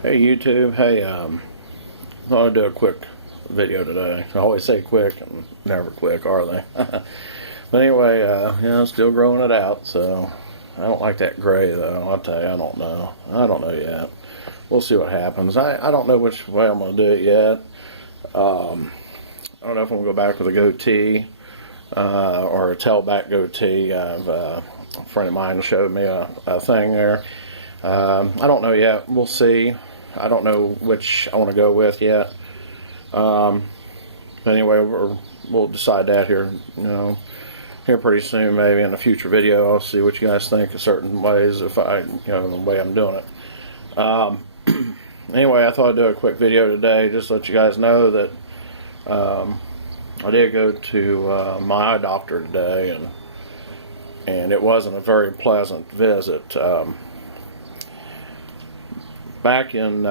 Hey YouTube, hey, thought I'd do a quick video today. I always say quick and never quick, are they? But anyway, I'm still growing it out, so I don't like that gray though. I'll tell you, I don't know. I don't know yet. We'll see what happens. I don't know which way I'm going to do it yet. I don't know if I'm going to go back with a goatee or a tailback goatee. A friend of mine showed me a thing there. I don't know yet. We'll see. I don't know which I want to go with yet. Anyway, we'll decide that here, here pretty soon, maybe in a future video. I'll see what you guys think of certain ways, if the way I'm doing it. Anyway, I thought I'd do a quick video today, just to let you guys know that I did go to my eye doctor today, and it wasn't a very pleasant visit. Back in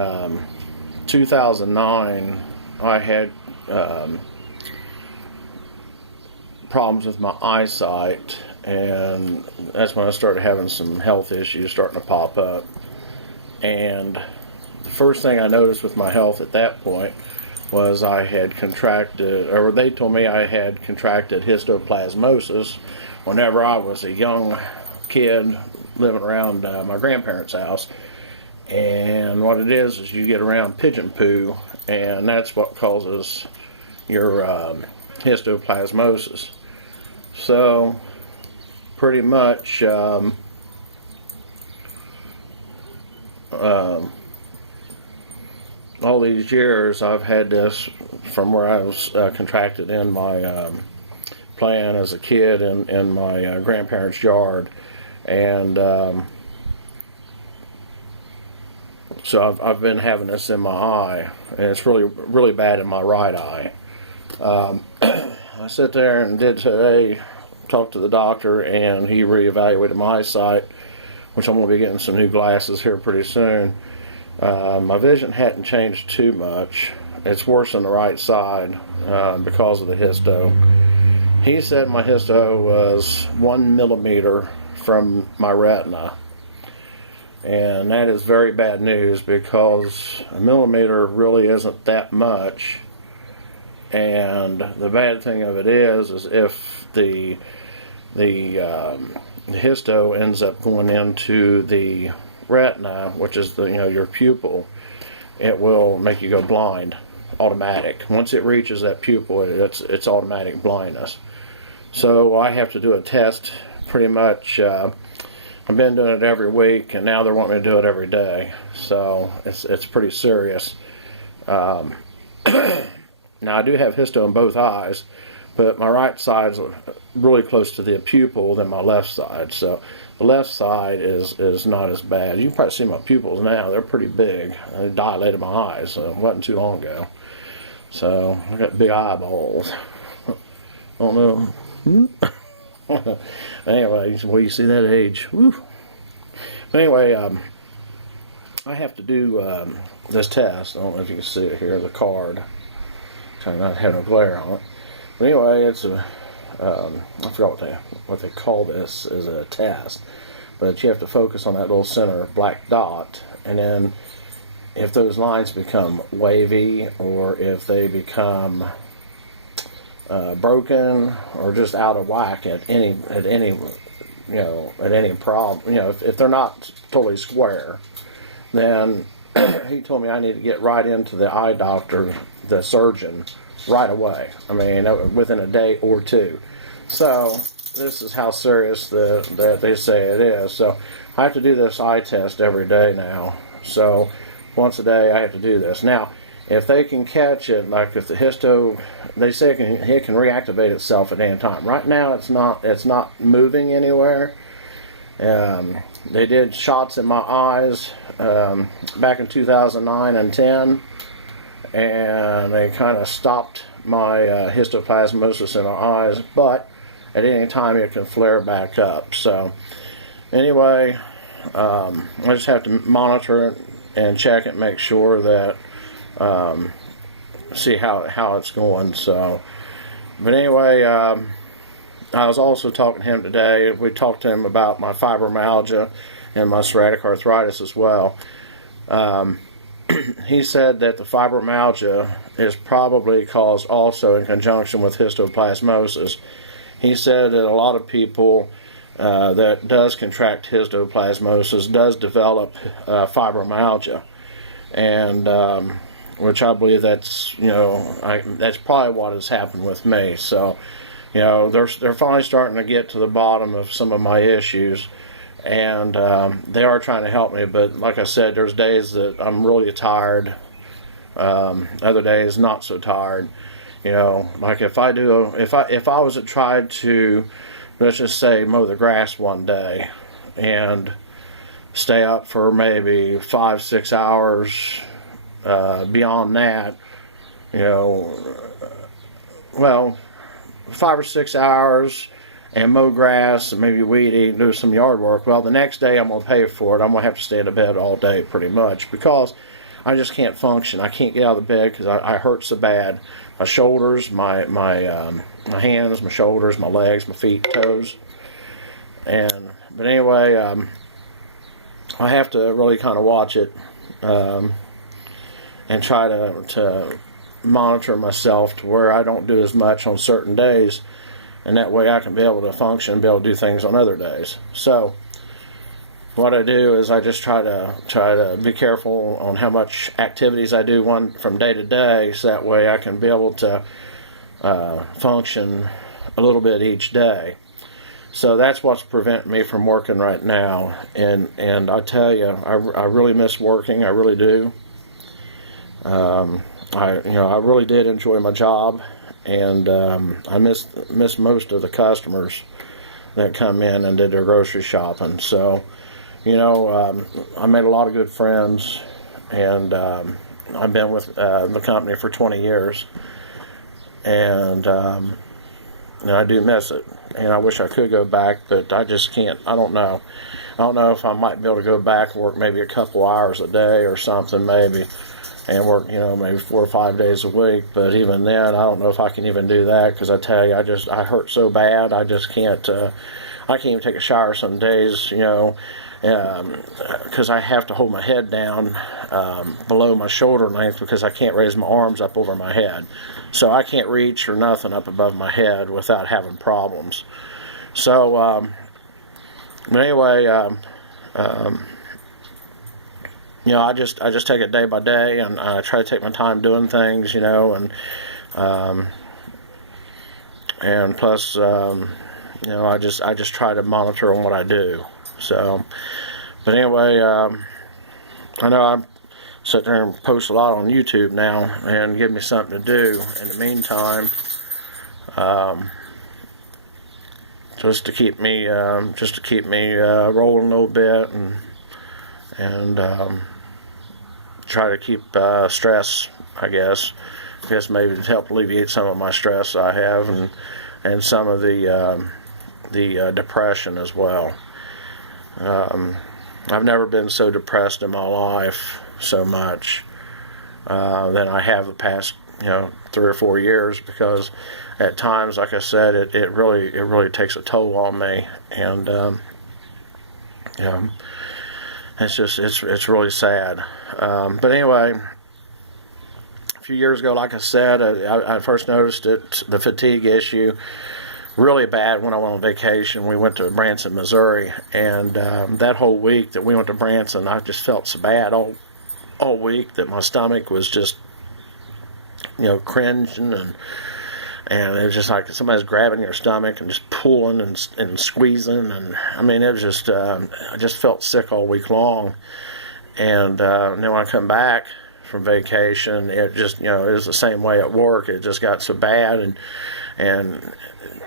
2009, I had problems with my eyesight, and that's when I started having some health issues starting to pop up. And the first thing I noticed with my health at that point was I had contracted, or they told me I had contracted histoplasmosis whenever I was a young kid living around my grandparents' house. And what it is you get around pigeon poo, and that's what causes your histoplasmosis. So pretty much all these years I've had this from where I was contracted in my playing as a kid in my grandparents' yard, and so I've been having this in my eye, and it's really bad in my right eye. I sat there and did today, talked to the doctor, and he reevaluated my eyesight, which I'm going to be getting some new glasses here pretty soon. My vision hadn't changed too much. It's worse on the right side because of the histo. He said my histo was 1 millimeter from my retina. And that is very bad news, because a millimeter really isn't that much. And the bad thing of it is if the histo ends up going into the retina, which is your pupil, it will make you go blind, automatic. Once it reaches that pupil, it's automatic blindness. So I have to do a test pretty much. I've been doing it every week, and now they're wanting me to do it every day. So it's pretty serious. Now I do have histo in both eyes, but my right side's really close to the pupil than my left side. So the left side is not as bad. You can probably see my pupils now. They're pretty big. I dilated my eyes, so it wasn't too long ago. So I got big eyeballs. I don't know. Anyway, well, you see that age. Woo. But anyway, I have to do this test. I don't know if you can see it here, the card. Trying not to have no glare on it. But anyway, it's a, I forgot what they call this, is a test. But you have to focus on that little center black dot, and then if those lines become wavy, or if they become broken or just out of whack at any problem, if they're not totally square, then he told me I need to get right into the eye doctor, the surgeon, right away. I mean, within a day or two. So this is how serious that they say it is. So I have to do this eye test every day now. So once a day I have to do this. Now, if they can catch it, like if the histo, they say it can reactivate itself at any time. Right now, it's not moving anywhere. They did shots in my eyes back in 2009 and 10, and they kind of stopped my histoplasmosis in my eyes. But at any time, it can flare back up. So anyway, I just have to monitor it and check it, make sure that. See how it's going. So, but anyway, I was also talking to him today. We talked to him about my fibromyalgia and my psoriatic arthritis as well. he said that the fibromyalgia is probably caused also in conjunction with histoplasmosis. He said that a lot of people that does contract histoplasmosis does develop fibromyalgia, and which I believe that's that's probably what has happened with me. So they're finally starting to get to the bottom of some of my issues, and they are trying to help me. But like I said, there's days that I'm really tired, other days not so tired. Like if I was to try to, let's just say, mow the grass one day and stay up for maybe 5-6 hours, beyond that, well, 5 or 6 hours and mow grass and maybe weed eat and do some yard work, well, the next day I'm going to pay for it. I'm going to have to stay in the bed all day pretty much, because I just can't function. I can't get out of the bed because I hurt so bad. My shoulders, my hands, my shoulders, my legs, my feet, toes. But anyway, I have to really kind of watch it, and try to monitor myself to where I don't do as much on certain days, and that way I can be able to function and be able to do things on other days. So what I do is I just try to be careful on how much activities I do from day to day, so that way I can be able to function a little bit each day. So that's what's preventing me from working right now. And I tell you, I really miss working. I really do. I really did enjoy my job, and I miss most of the customers that come in and did their grocery shopping. So, I made a lot of good friends, and I've been with the company for 20 years, and I do miss it. And I wish I could go back, but I just can't. I don't know. I don't know if I might be able to go back and work maybe a couple hours a day or something, maybe, and work, maybe 4 or 5 days a week. But even then, I don't know if I can even do that, because I tell you, I hurt so bad. I just can't. I can't even take a shower some days, because I have to hold my head down below my shoulder length, because I can't raise my arms up over my head. So I can't reach or nothing up above my head without having problems. So, but anyway, I just take it day by day, and I try to take my time doing things, and plus, I just try to monitor on what I do. So, but anyway, I know I sit there and post a lot on YouTube now, and give me something to do in the meantime, just to keep me rolling a little bit, and try to keep stress, I guess maybe to help alleviate some of my stress I have, and some of the depression as well. I've never been so depressed in my life so much than I have the past 3 or 4 years, because at times, like I said, it really takes a toll on me, and it's really sad. But anyway, a few years ago, like I said, I first noticed the fatigue issue really bad when I went on vacation. We went to Branson, Missouri, and that whole week that we went to Branson, I just felt so bad all week that my stomach was just cringing, and it was just like somebody's grabbing your stomach and just pulling and squeezing, and I mean, it was just I just felt sick all week long. And then when I come back from vacation, it just it was the same way at work. It just got so bad, and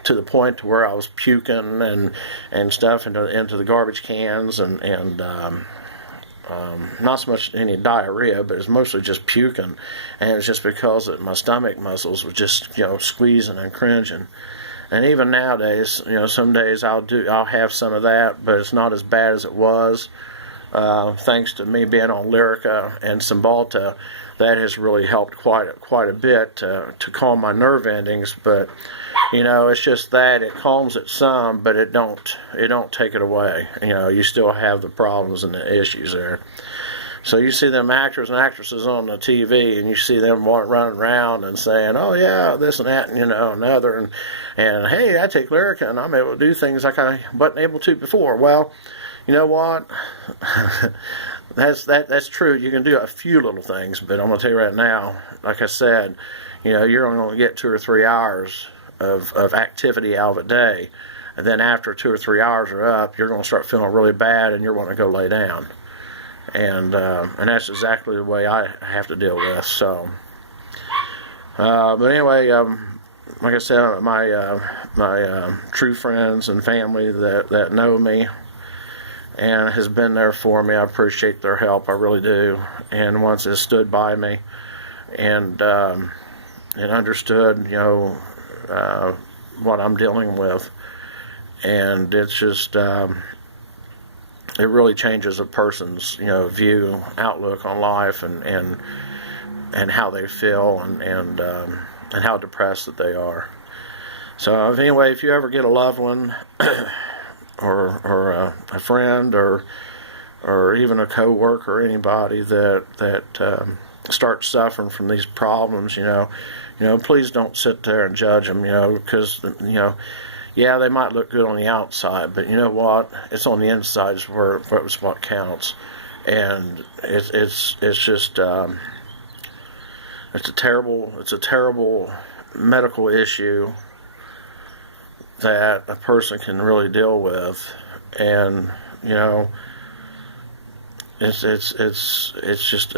to the point to where I was puking and stuff into the garbage cans, and not so much any diarrhea, but it's mostly just puking, and it's just because my stomach muscles were just squeezing and cringing. And even nowadays, some days I'll have some of that, but it's not as bad as it was. Thanks to me being on Lyrica and Cymbalta, that has really helped quite a bit to calm my nerve endings. But it's just that it calms it some, but it don't take it away. You still have the problems and the issues there. So you see them actors and actresses on the TV, and you see them running around and saying, "Oh yeah, this and that, and another," and hey, I take Lyrica, and I'm able to do things like I wasn't able to before. Well, you know what? That's true. You can do a few little things, but I'm gonna tell you right now, like I said, you're only gonna get 2 or 3 hours of activity out of a day, and then after 2 or 3 hours are up, you're gonna start feeling really bad, and you're wanting to go lay down. And that's exactly the way I have to deal with. So, but anyway, like I said, my true friends and family that know me and has been there for me, I appreciate their help. I really do. And once it stood by me and understood, what I'm dealing with, and it's just. It really changes a person's view, outlook on life, and how they feel, and how depressed that they are. So anyway, if you ever get a loved one or a friend or even a coworker or anybody that starts suffering from these problems, please don't sit there and judge them, because yeah, they might look good on the outside, but you know what? It's on the inside is what counts, and it's just it's a terrible medical issue that a person can really deal with, and it's just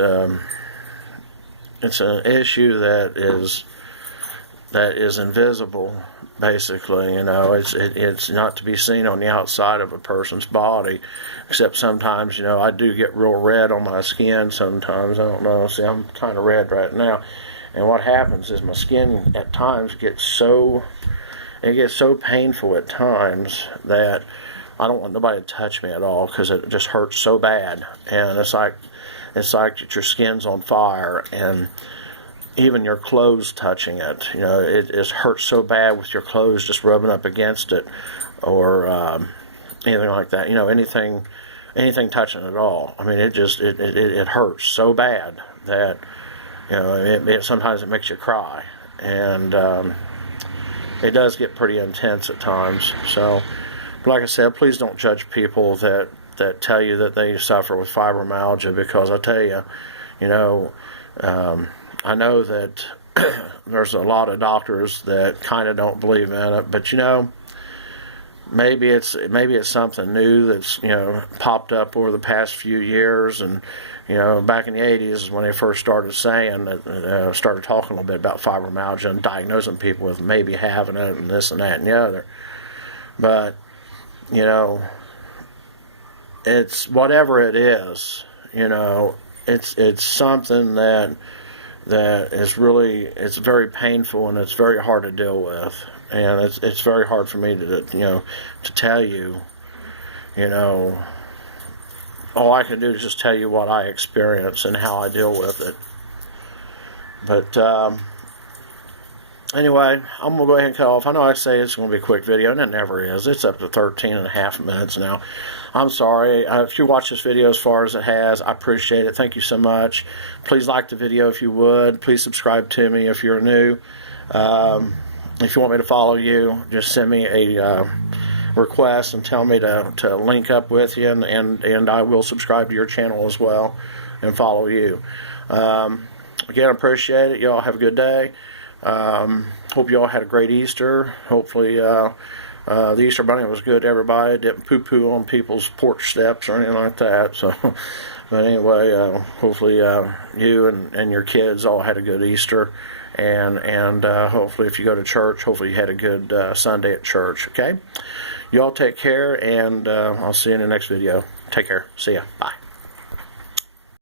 it's an issue that is invisible. Basically, it's not to be seen on the outside of a person's body, except sometimes, I do get real red on my skin sometimes. I don't know. See, I'm kind of red right now. And what happens is my skin at times gets so painful at times that I don't want nobody to touch me at all, because it just hurts so bad. And it's like your skin's on fire, and even your clothes touching it, it hurts so bad with your clothes just rubbing up against it, or anything like that. Anything touching it at all. I mean, it hurts so bad that sometimes it makes you cry, and it does get pretty intense at times. So, but like I said, please don't judge people that tell you that they suffer with fibromyalgia, because I tell you, I know that there's a lot of doctors that kind of don't believe in it, but maybe it's something new that's popped up over the past few years, and back in the 80s is when they first started saying that, started talking a little bit about fibromyalgia and diagnosing people with maybe having it and this and that and the other. But it's whatever it is, it's something that is really, it's very painful, and it's very hard to deal with, and it's very hard for me to tell you, all I can do is just tell you what I experience and how I deal with it. But anyway, I'm going to go ahead and cut off. I know I say it's going to be a quick video, and it never is. It's up to 13 and a half minutes now. I'm sorry. If you watch this video as far as it has, I appreciate it. Thank you so much. Please like the video if you would. Please subscribe to me if you're new. If you want me to follow you, just send me a request and tell me to link up with you, and I will subscribe to your channel as well and follow you. Again, I appreciate it. Y'all have a good day. Hope you all had a great Easter. Hopefully the Easter Bunny was good to everybody. Didn't poo-poo on people's porch steps or anything like that. So, but anyway, hopefully you and your kids all had a good Easter, and hopefully if you go to church, hopefully you had a good Sunday at church. Okay, y'all take care, and I'll see you in the next video. Take care. See ya. Bye.